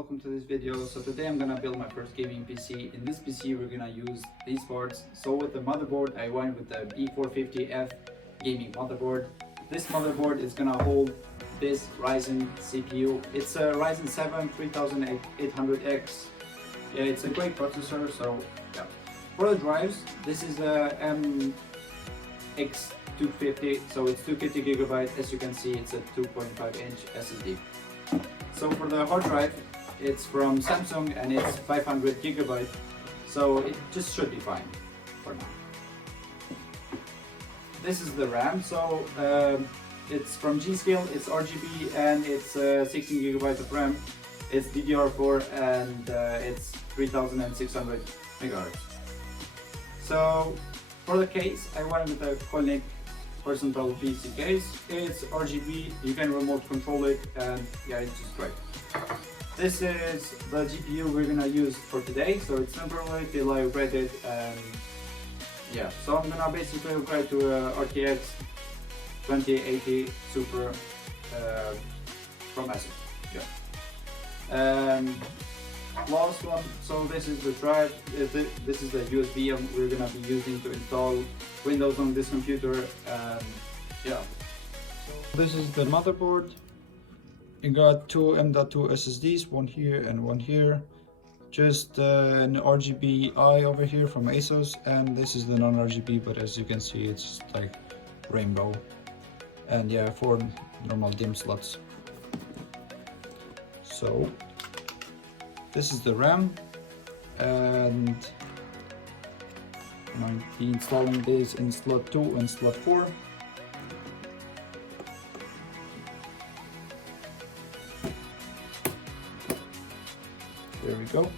welcome to this video. So today I'm gonna build my first gaming PC. In this PC we're gonna use these parts. So with the motherboard I went with the B450F gaming motherboard. This motherboard is gonna hold this Ryzen CPU. It's a Ryzen 7 3800X. Yeah, it's a great processor. So yeah. For the drives, this is a MX250, so it's 250 gigabyte. As you can see, it's a 2.5-inch SSD. So for the hard drive, it's from Samsung and it's 500 gigabyte, so it just should be fine for now. This is the RAM, so it's from G-Skill, it's RGB and it's 16 gigabytes of RAM. It's DDR4 and it's 3600 megahertz. So for the case, I went with the Koilnik horizontal PC case. It's RGB, you can remote control it, and yeah, it's just great. This is the GPU we're gonna use for today, so it's temporary till I upgrade it, and yeah, so I'm gonna basically upgrade to a RTX 2080 Super from Asus. Yeah. Last one, so this is the drive, this is the USB we're gonna be using to install Windows on this computer, and yeah. So this is the motherboard. You got two M.2 SSDs, one here and one here. Just an RGB eye over here from Asus, and this is the non-RGB, but as you can see it's just like rainbow. And yeah, 4 normal DIMM slots. So this is the RAM, and I might be installing this in slot 2 and slot 4. There we go.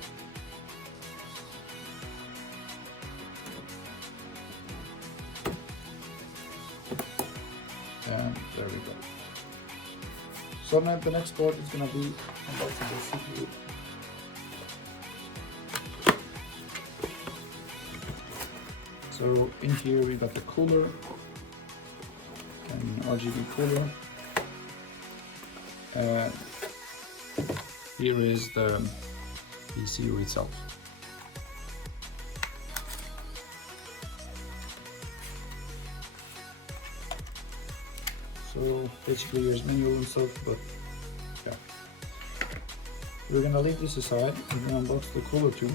And there we go. So now the next part is going to be about the CPU. So in here we got the cooler, and RGB cooler. Here is the PCU itself. So basically here's manual and stuff, but yeah. We're gonna leave this aside and then unbox the cooler too.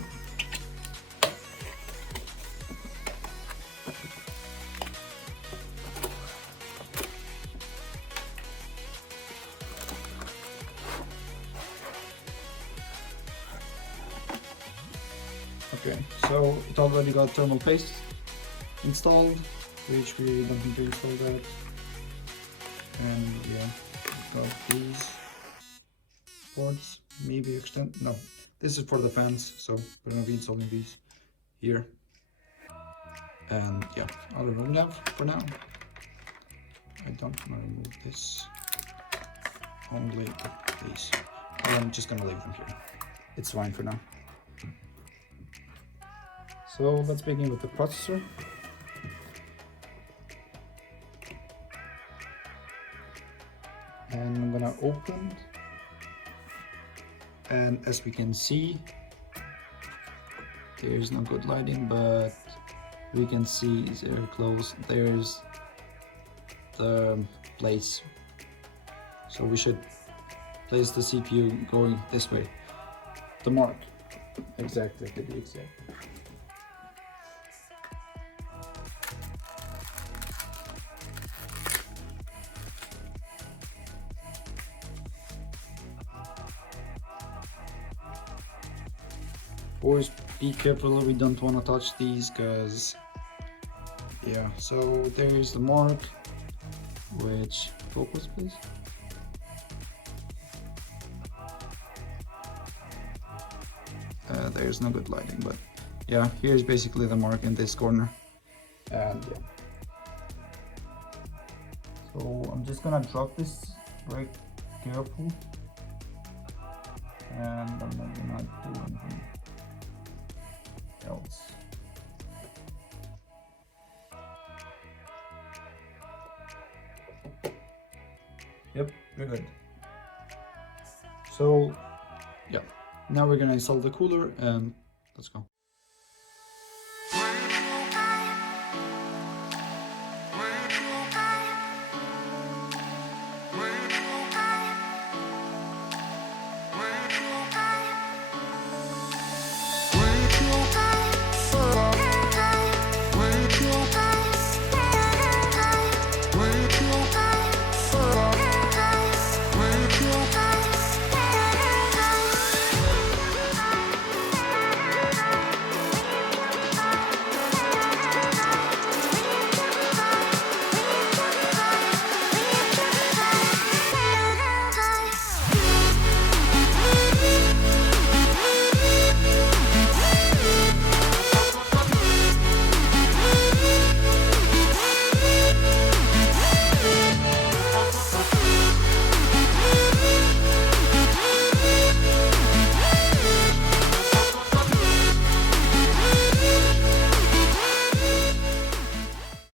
Okay, so it already got thermal paste installed, which we don't need to install that. And yeah, got these ports, maybe extend, no, this is for the fans, so we're gonna be installing these here. And yeah, I'll remove them for now. I don't want to remove this, only these. I'm just gonna leave them here. It's fine for now. So let's begin with the processor. And I'm gonna open, and as we can see, there's no good lighting, but we can see it's very close. There's the place, so we should place the CPU going this way. The mark, exactly, to be exact. Always be careful, we don't want to touch these, because yeah, so there's the mark, which, focus please. There's no good lighting, but yeah, here's basically the mark in this corner. And yeah, so I'm just gonna drop this very careful, and I'm not gonna do anything else. Yep, we're good. So yeah, Now we're gonna install the cooler and let's go.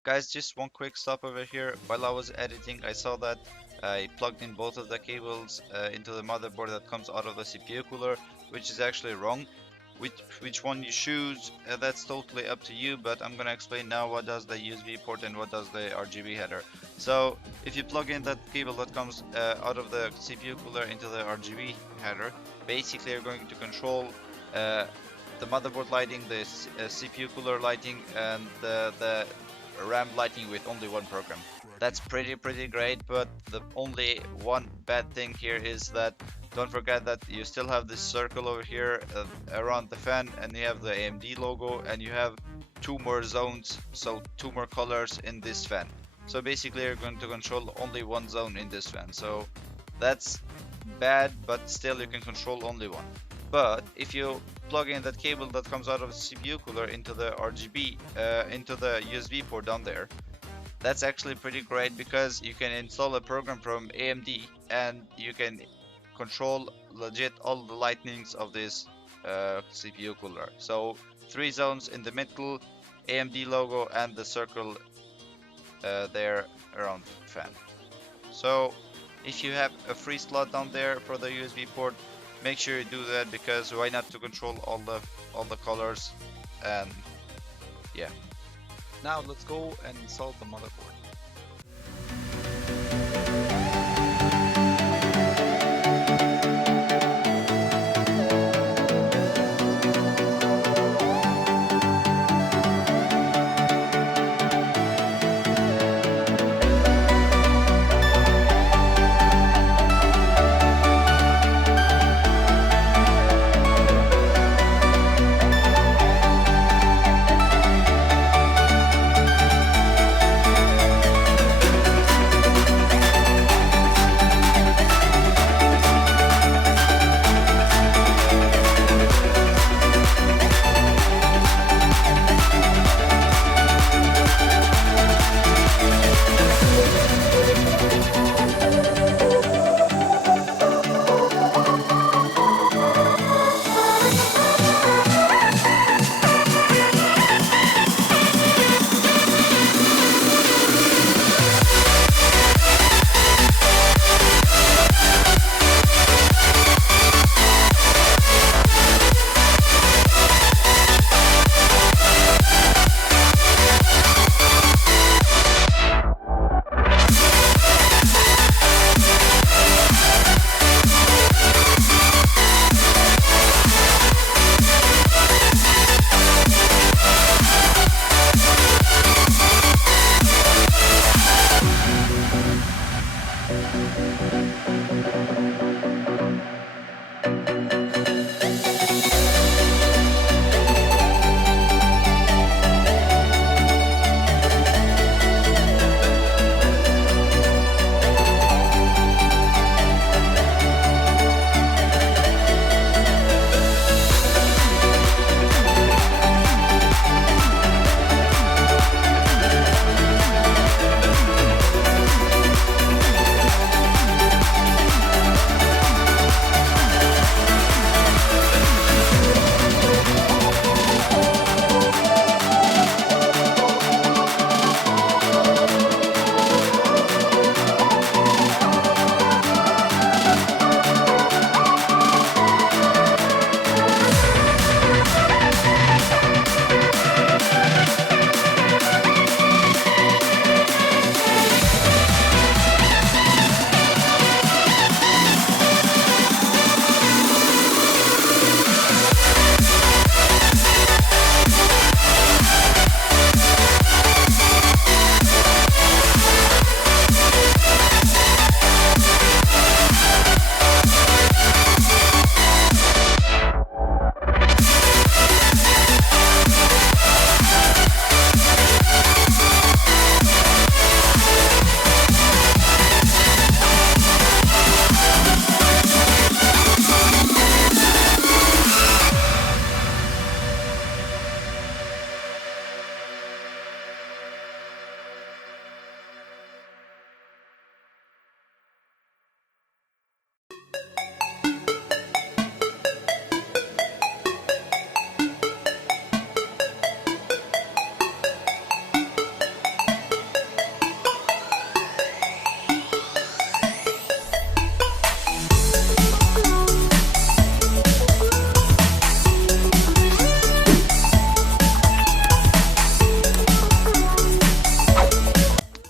Guys, just one quick stop over here. While I was editing, I saw that I plugged in both of the cables into the motherboard that comes out of the CPU cooler, which is actually wrong. Which one you choose, that's totally up to you, but I'm gonna explain now what does the USB port and what does the RGB header. So if you plug in that cable that comes out of the CPU cooler into the RGB header, basically you're going to control the motherboard lighting, the CPU cooler lighting, and the RAM lighting with only one program. That's pretty great, but the only one bad thing here is that don't forget that you still have this circle over here around the fan, and you have the AMD logo, and you have 2 more zones, so 2 more colors in this fan. So basically you're going to control only one zone in this fan, so that's bad, but still you can control only one. But if you plug in that cable that comes out of the CPU cooler into the RGB, into the USB port down there, that's actually pretty great because you can install a program from AMD and you can control legit all the lightnings of this CPU cooler. So 3 zones in the middle, AMD logo, and the circle there around the fan. So if you have a free slot down there for the USB port, make sure you do that, because why not to control all the colors. And yeah, now let's go and install the motherboard.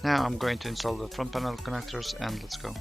Now I'm going to install the front panel connectors and let's go.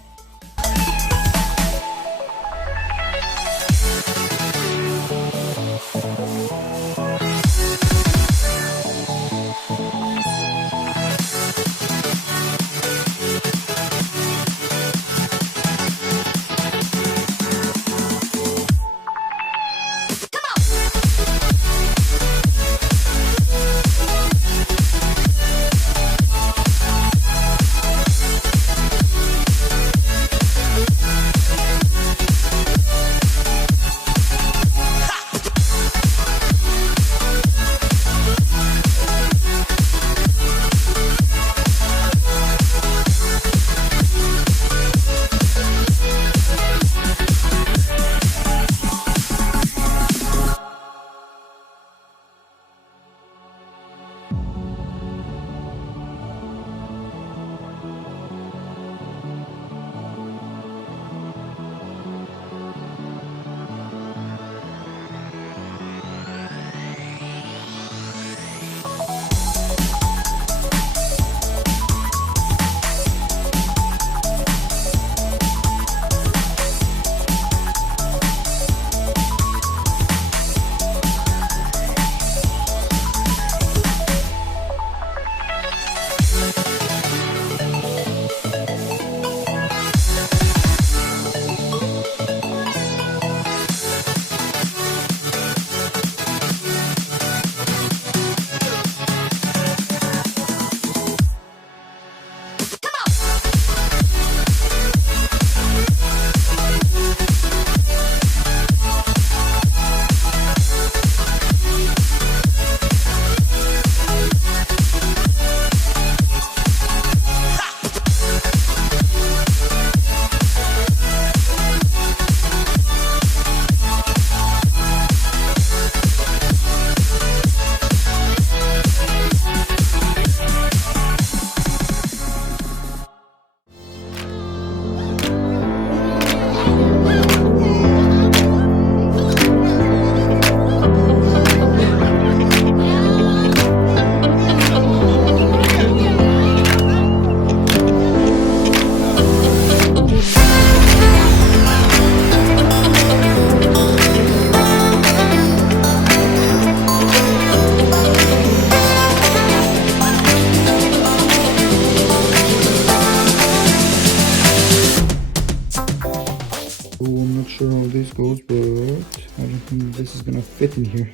I'm not sure how this goes, but I don't think this is gonna fit in here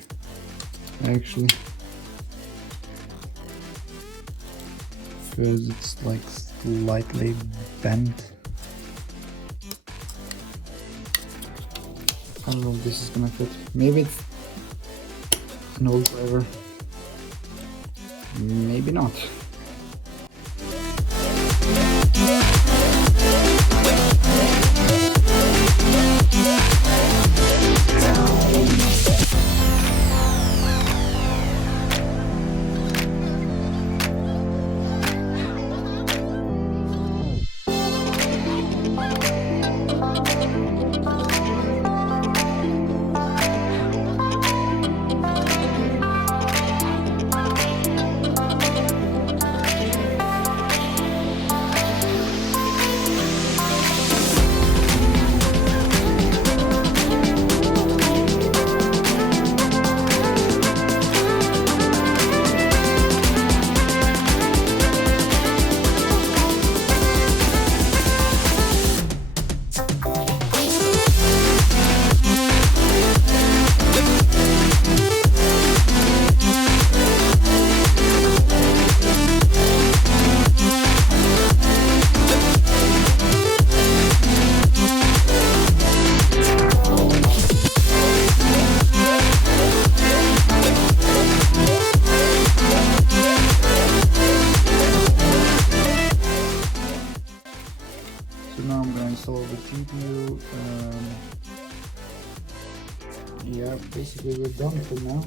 actually, because it's like slightly bent. I don't know if this is gonna fit. Maybe it's an old driver, maybe not. So now I'm gonna install the GPU. Yeah, basically we're done for now.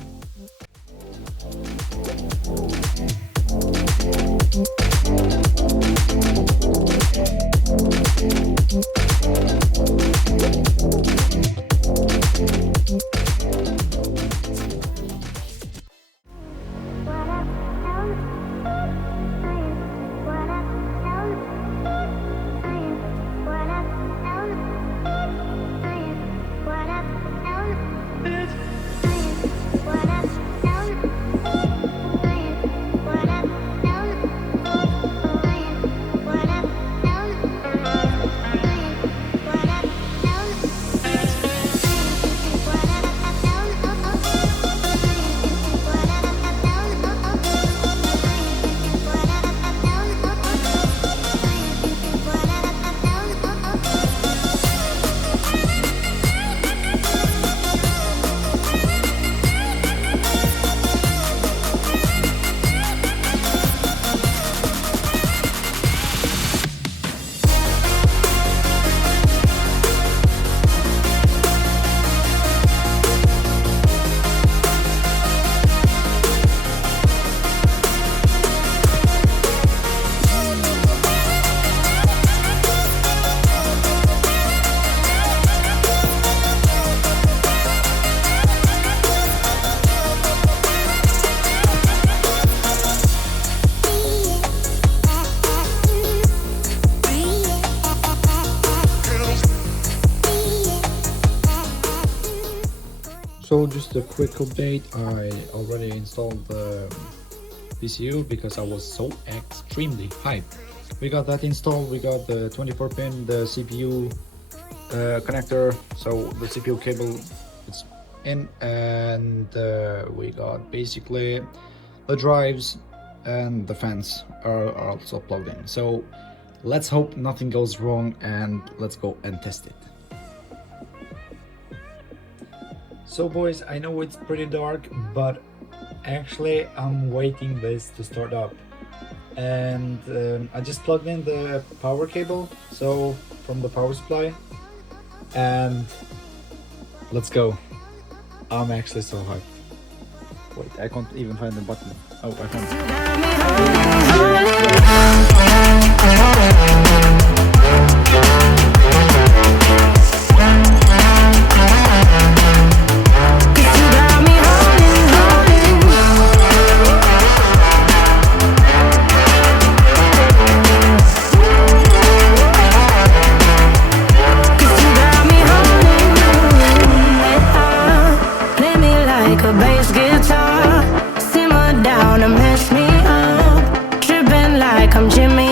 so just a quick update. I already installed the PCU because I was so extremely hyped. We got that installed. We got the 24 pin, the CPU connector, so the CPU cable is in, and we got basically the drives and the fans are also plugged in. So let's hope nothing goes wrong, and let's go and test it. So boys, I know it's pretty dark, but actually I'm waiting this to start up, and I just plugged in the power cable, so from the power supply, and let's go. I'm actually so hyped. Wait, I can't even find the button. Oh, I found I'm Jimmy